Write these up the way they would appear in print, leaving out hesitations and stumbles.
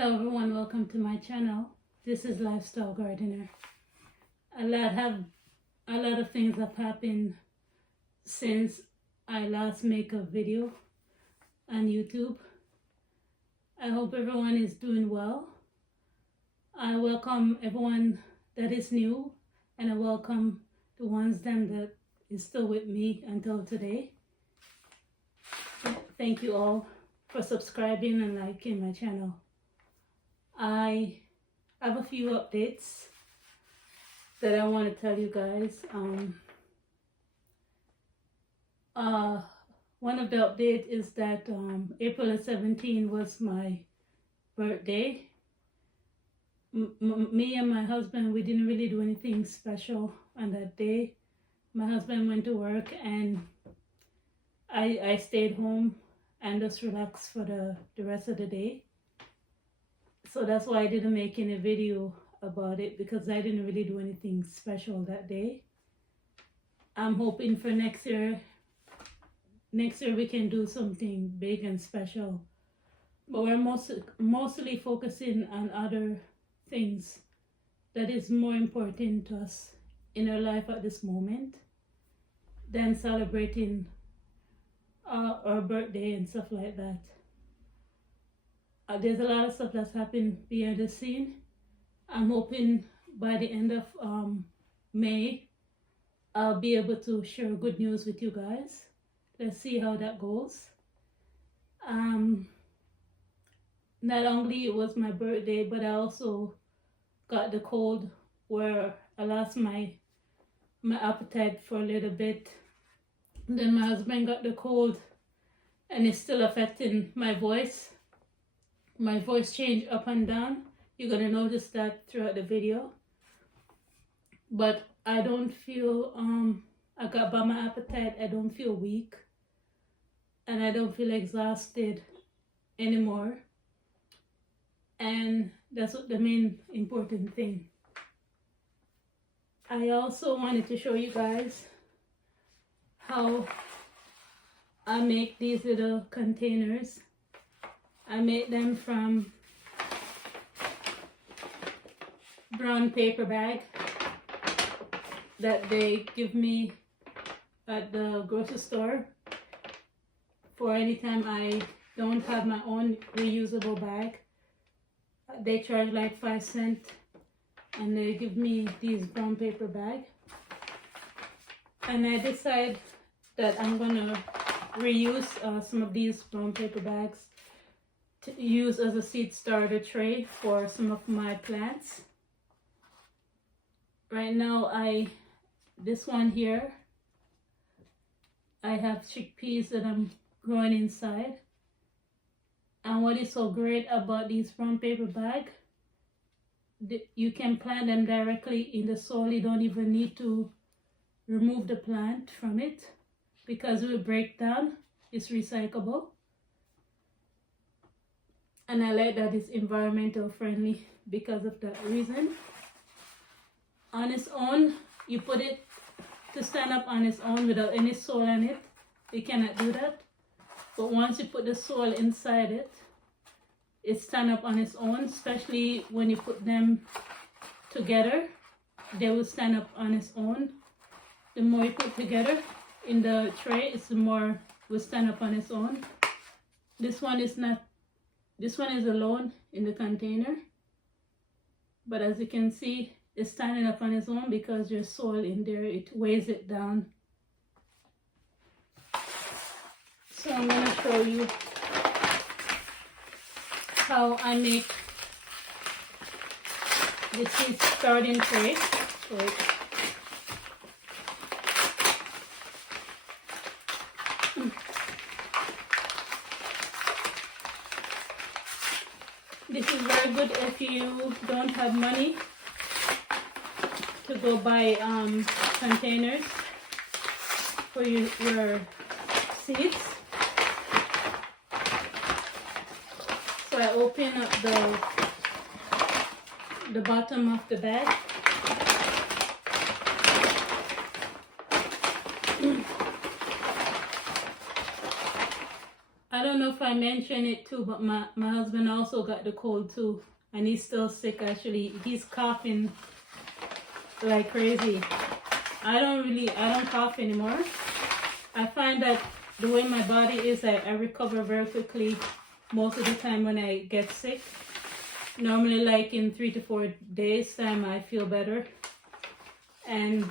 Hello everyone, welcome to my channel. This is Lifestyle Gardener. A lot of things have happened since I last make a video on YouTube. I hope everyone is doing well. I welcome everyone that is new, and I welcome the ones that is still with me until today. Thank you all for subscribing and liking my channel. I have a few updates that I want to tell you guys. One of the updates is that April 17 was my birthday. Me and my husband, we didn't really do anything special on that day. My husband went to work and I stayed home and just relaxed for the rest of the day. So that's why I didn't make any video about it, because I didn't really do anything special that day. I'm hoping for next year we can do something big and special. But we're mostly focusing on other things that is more important to us in our life at this moment than celebrating our birthday and stuff like that. There's a lot of stuff that's happened behind the scene. I'm hoping by the end of May, I'll be able to share good news with you guys. Let's see how that goes. Not only it was my birthday, but I also got the cold where I lost my appetite for a little bit. Then my husband got the cold and it's still affecting my voice. My voice changed up and down. You're gonna notice that throughout the video. But I don't feel, I got by my appetite, I don't feel weak. And I don't feel exhausted anymore. And that's the main important thing. I also wanted to show you guys how I make these little containers. I made them from brown paper bag that they give me at the grocery store for any time I don't have my own reusable bag. They charge like 5 cents and they give me these brown paper bag. And I decide that I'm gonna reuse some of these brown paper bags to use as a seed starter tray for some of my plants. Right now this one here, I have chickpeas that I'm growing inside. And what is so great about these brown paper bag, you can plant them directly in the soil. You don't even need to remove the plant from it because it will break down. It's recyclable. And I like that it's environmental friendly because of that reason. On its own, you put it to stand up on its own without any soil on it. You cannot do that. But once you put the soil inside it, it stands up on its own, especially when you put them together. They will stand up on its own. The more you put together in the tray, the more will stand up on its own. This one is not. This one is alone in the container, but as you can see, it's standing up on its own because there's soil in there. It weighs it down. So I'm going to show you how I make this seed starting tray. Wait. This is very good if you don't have money to go buy containers for your seeds. So I open up the bottom of the bag. I don't know if I mentioned it too, but my husband also got the cold too. And he's still sick actually. He's coughing like crazy. I don't cough anymore. I find that the way my body is, I recover very quickly most of the time when I get sick. Normally like in 3 to 4 days time I feel better. And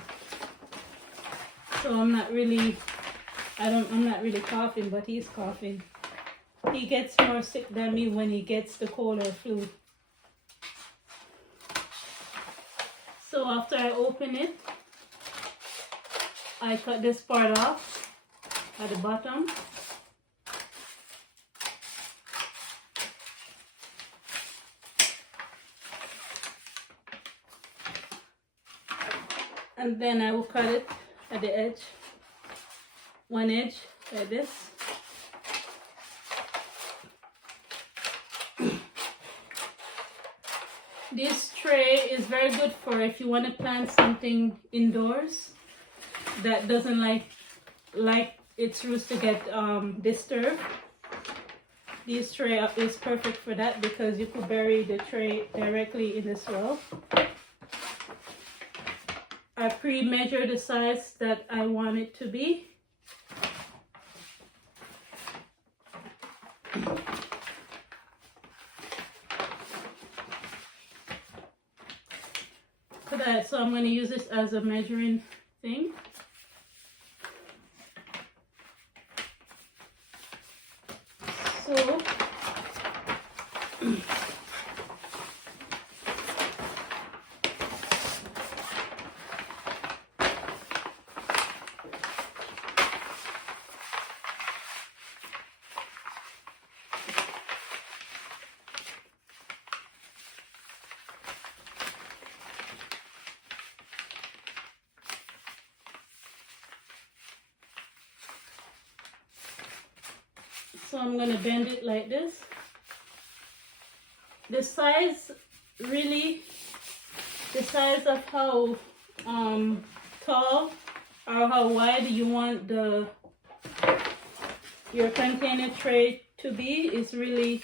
so I'm not really coughing, but he's coughing. He gets more sick than me when he gets the cold or flu. So after I open it, I cut this part off at the bottom. And then I will cut it at the edge, one edge like this. This tray is very good for if you want to plant something indoors that doesn't like its roots to get disturbed. This tray is perfect for that because you could bury the tray directly in the soil. I pre-measure the size that I want it to be. So I'm going to use this as a measuring thing. So I'm going to bend it like this. The size of how tall or how wide you want your container tray to be is really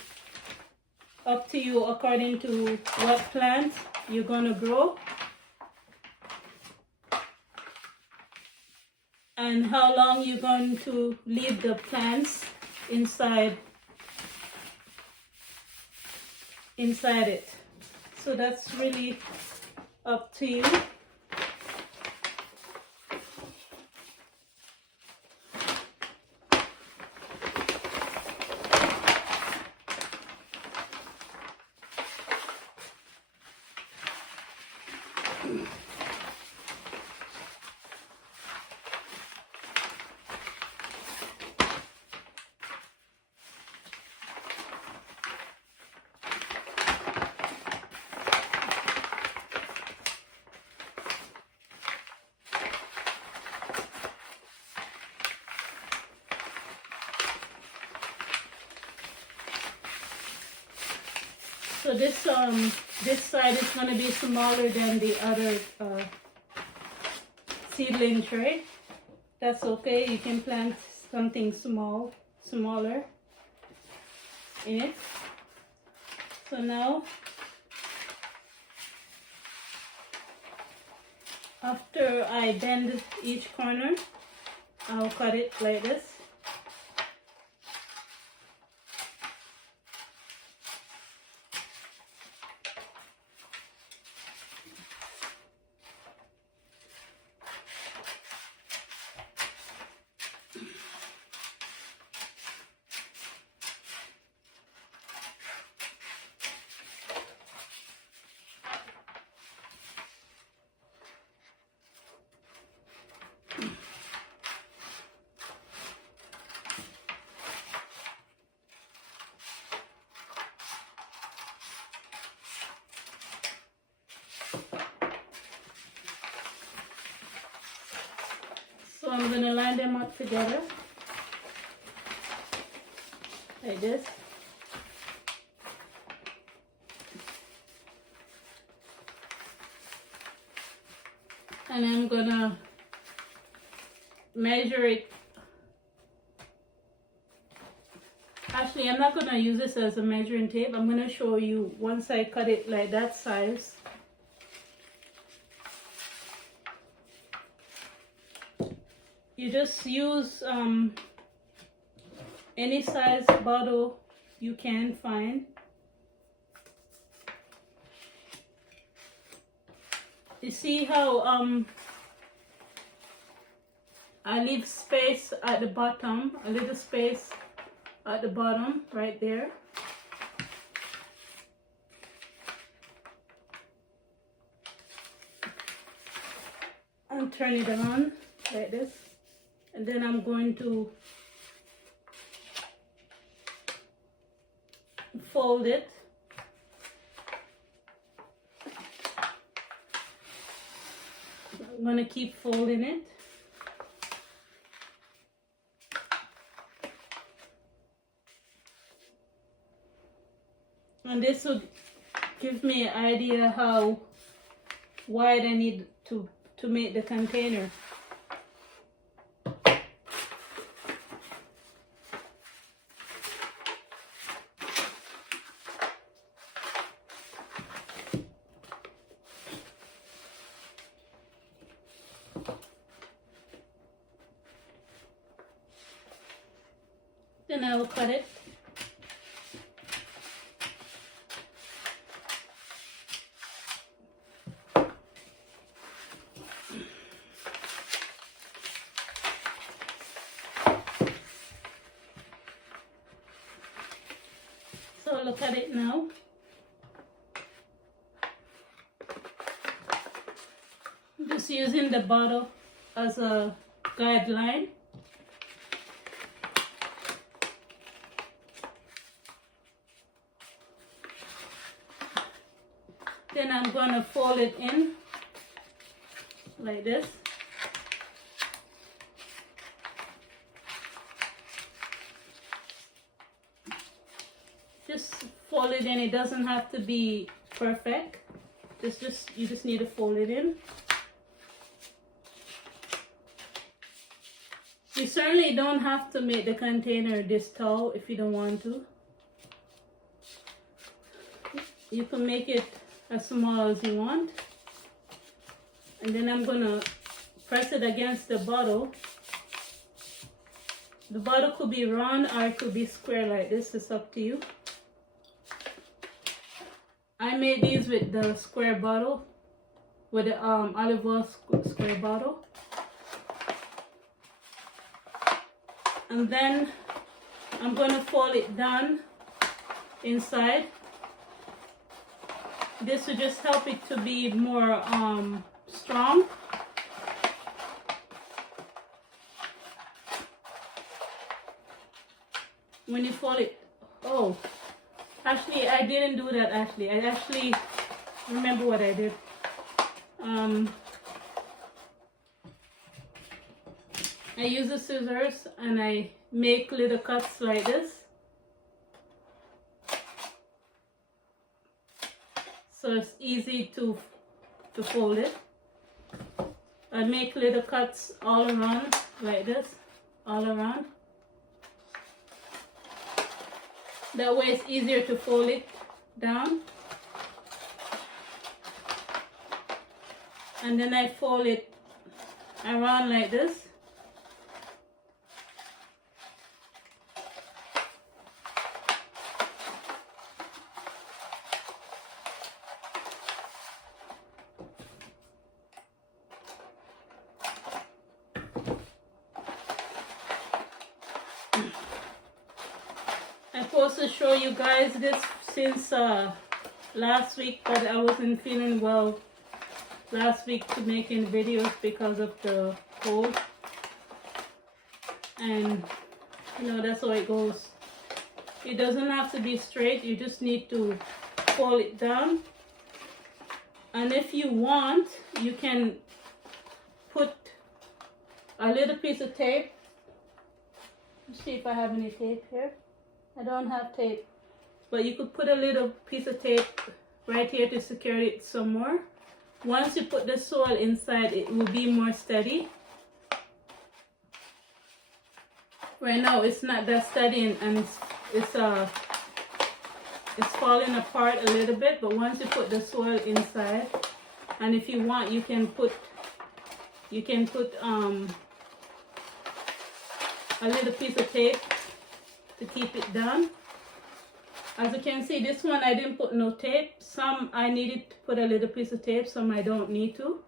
up to you according to what plant you're going to grow and how long you're going to leave the plants inside it. So that's really up to you. So this side is going to be smaller than the other seedling tray. That's okay. You can plant something smaller in it. So now, after I bend each corner, I'll cut it like this. So I'm going to line them up together like this. And I'm going to measure it Actually, I'm not gonna use this as a measuring tape. I'm gonna show you once I cut it like that size. You just use any size bottle you can find. You see how I leave space at the bottom, a little space at the bottom right there. And turn it around like this. And then I'm going to fold it. I'm going to keep folding it. And this would give me an idea how wide I need to make the container. Then I will cut it. So look at it now. Just using the bottle as a guideline. Then I'm going to fold it in like this. Just fold it in. It doesn't have to be perfect. You just need to fold it in. You certainly don't have to make the container this tall if you don't want to. You can make it as small as you want. And then I'm gonna press it against the bottle. The bottle could be round or it could be square like this. It's up to you. I made these with the square bottle, with the olive oil square bottle. And then I'm going to fold it down inside. This will just help it to be more strong. When you fold it, oh, actually I didn't do that actually. I actually remember what I did. I use the scissors and I make little cuts like this. So it's easy to fold it. I make little cuts all around like this, all around. That way it's easier to fold it down. And then I fold it around like this. I'm supposed to show you guys this since last week, but I wasn't feeling well last week to making videos because of the cold. And you know, that's how it goes. It doesn't have to be straight, you just need to fold it down. And if you want, you can put a little piece of tape. Let's see if I have any tape here. I don't have tape, but you could put a little piece of tape right here to secure it some more. Once you put the soil inside, it will be more steady. Right now it's not that steady and it's falling apart a little bit, but once you put the soil inside, and if you want, you can put a little piece of tape to keep it down. As you can see, this one I didn't put no tape. Some I needed to put a little piece of tape, some I don't need to.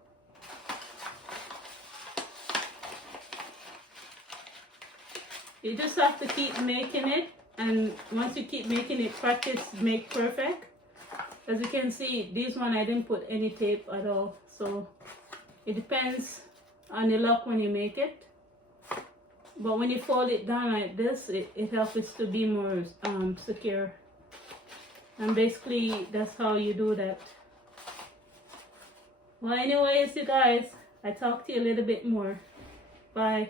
You just have to keep making it, and once you keep making it, practice make perfect. As you can see, this one I didn't put any tape at all, so it depends on the luck when you make it. But when you fold it down like this, it helps it to be more secure. And basically, that's how you do that. Well, anyways, you guys, I talk to you a little bit more. Bye.